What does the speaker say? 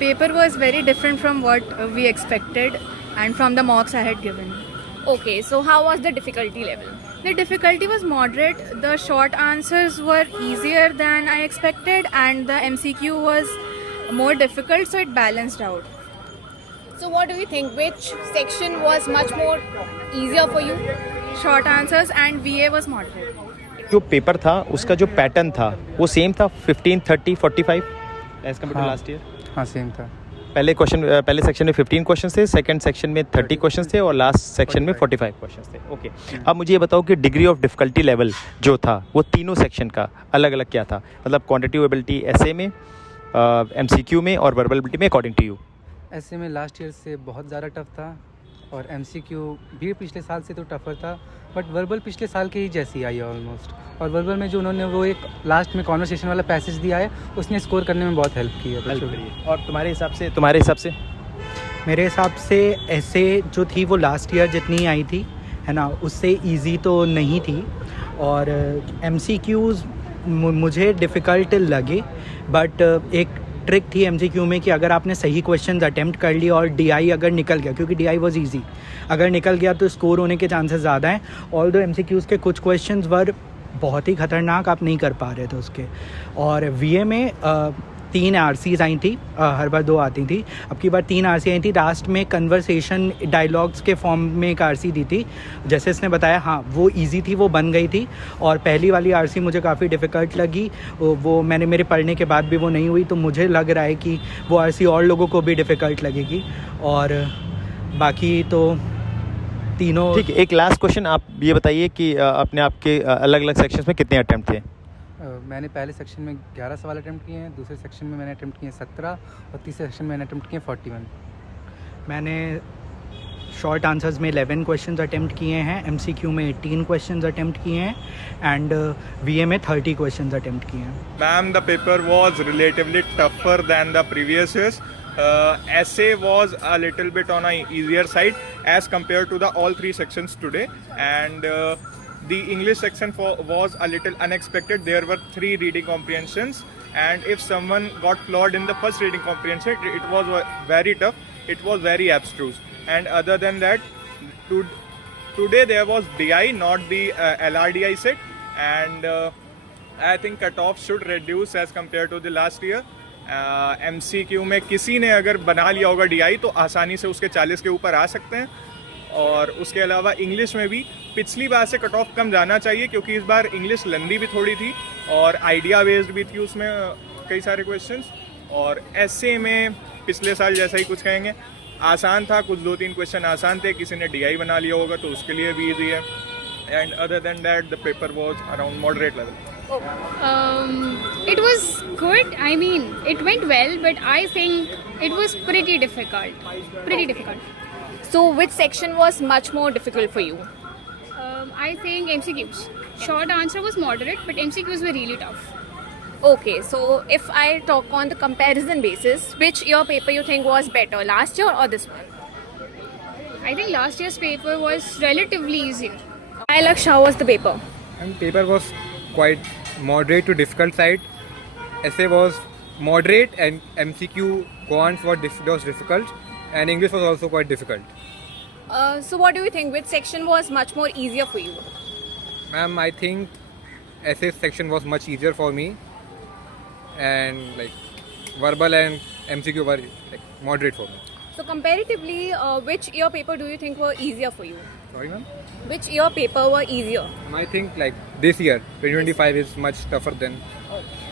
Paper was very different from what we expected and from the mocks I had given. Okay, so how was the difficulty level? The difficulty was moderate. The short answers were easier than I expected and the MCQ was more difficult, so it balanced out. So what do you think? Which section was much more easier for you? Short answers and VA was moderate. जो paper था उसका जो pattern था वो same था 15, 30, 45 as compare to last year. हाँ same था। पहले सेक्शन में 15 क्वेश्चन थे, सेकंड सेक्शन में 30 क्वेश्चन थे और लास्ट सेक्शन में 45 क्वेश्चन थे। ओके, अब मुझे ये बताओ कि डिग्री ऑफ डिफ़िकल्टी लेवल जो था वो तीनों सेक्शन का अलग अलग क्या था, मतलब क्वांटिटेटिव एबिलिटी एसए में, एमसीक्यू में और वर्बल एबिलिटी में अकॉर्डिंग टू यू। ऐसे में लास्ट ईयर से बहुत ज़्यादा टफ था और एमसीक्यू भी पिछले साल से तो टफर था, बट वर्बल पिछले साल के ही जैसी आई है ऑलमोस्ट। और वर्बल में जो उन्होंने वो एक लास्ट में कॉन्वर्सेशन वाला पैसेज दिया है उसने स्कोर करने में बहुत हेल्प की है। और तुम्हारे हिसाब से मेरे हिसाब से ऐसे जो थी वो लास्ट ईयर जितनी आई थी है ना, उससे इजी तो नहीं थी। और एमसीक्यूज़ मुझे डिफ़िकल्ट लगे, बट एक ट्रिक थी एमसीक्यू में कि अगर आपने सही क्वेश्चंस अटेम्प्ट कर लिए और डीआई अगर निकल गया, क्योंकि डीआई वाज इजी, अगर निकल गया तो स्कोर होने के चांसेस ज़्यादा हैं। ऑल दो एमसीक्यूज़ के कुछ क्वेश्चंस वर बहुत ही ख़तरनाक, आप नहीं कर पा रहे थे उसके। और वीए में 3 आरसीज आई थी, हर बार 2 आती थी, अब की बार 3 आरसी आई थी। लास्ट में कन्वर्सेशन डायलॉग्स के फॉर्म में एक आरसी दी थी, जैसे इसने बताया। हाँ, वो इजी थी, वो बन गई थी। और पहली वाली आरसी मुझे काफ़ी डिफ़िकल्ट लगी, वो मैंने मेरे पढ़ने के बाद भी वो नहीं हुई, तो मुझे लग रहा है कि वो आरसी और लोगों को भी डिफ़िकल्ट लगेगी। और बाकी तो तीनों ठीक है। एक लास्ट क्वेश्चन, आप ये बताइए कि अपने आपके अलग अलग सेक्शंस में कितने अटेम्प्ट थे? मैंने पहले सेक्शन में 11 सवाल अटैम्प्ट किए हैं, दूसरे सेक्शन में मैंने अटैम्प्ट किए 17 और तीसरे सेक्शन में मैंने अटैम्प्ट किए 41। मैंने शॉर्ट आंसर्स में 11 क्वेश्चंस अटेम्प्ट किए हैं, एमसीक्यू में 18 क्वेश्चंस अटेम्प्ट किए हैं एंड वीए में 30 क्वेश्चंस अटेम्प्ट किए हैं। Ma'am, the paper was relatively tougher than the previous years. Essay was a little bit on a easier side as compared to the all 3 sections today, and the English section was a little unexpected. There were 3 reading comprehensions, and if someone got flawed in the first reading comprehension, it was very tough. It was very abstruse. And other than that, today there was DI, not the LRDI set, and I think cutoff should reduce as compared to the last year. MCQ में किसी ने अगर बना लिया होगा DI तो आसानी से उसके 40 के ऊपर आ सकते हैं। और उसके अलावा इंग्लिश में भी पिछली बार से कट ऑफ कम जाना चाहिए, क्योंकि इस बार इंग्लिश लंबी भी थोड़ी थी और आइडिया बेस्ड भी थी उसमें कई सारे क्वेश्चंस। और एसए में पिछले साल जैसा ही कुछ कहेंगे, आसान था, कुछ 2-3 क्वेश्चन आसान थे, किसी ने DI बना लिया होगा तो उसके लिए भी ईजी है। And other than that the paper was around moderate level. It was good. I mean, it went well, but I think it was pretty difficult. So which section was much more difficult for you? I think MCQs. Short answer was moderate, but MCQs were really tough. Okay, so if I talk on the comparison basis, which year paper you think was better, last year or this one? I think last year's paper was relatively easier. Hi Laksh, how was the paper? And paper was quite moderate to difficult side. Essay was moderate and MCQ quants was difficult, and English was also quite difficult. So what do you think? Which section was much more easier for you? Ma'am, I think essay section was much easier for me, and like verbal and MCQ were like moderate for me. So comparatively, which year paper do you think were easier for you? Sorry, ma'am. Which year paper were easier? I think like this year 2025 is much tougher than. Okay.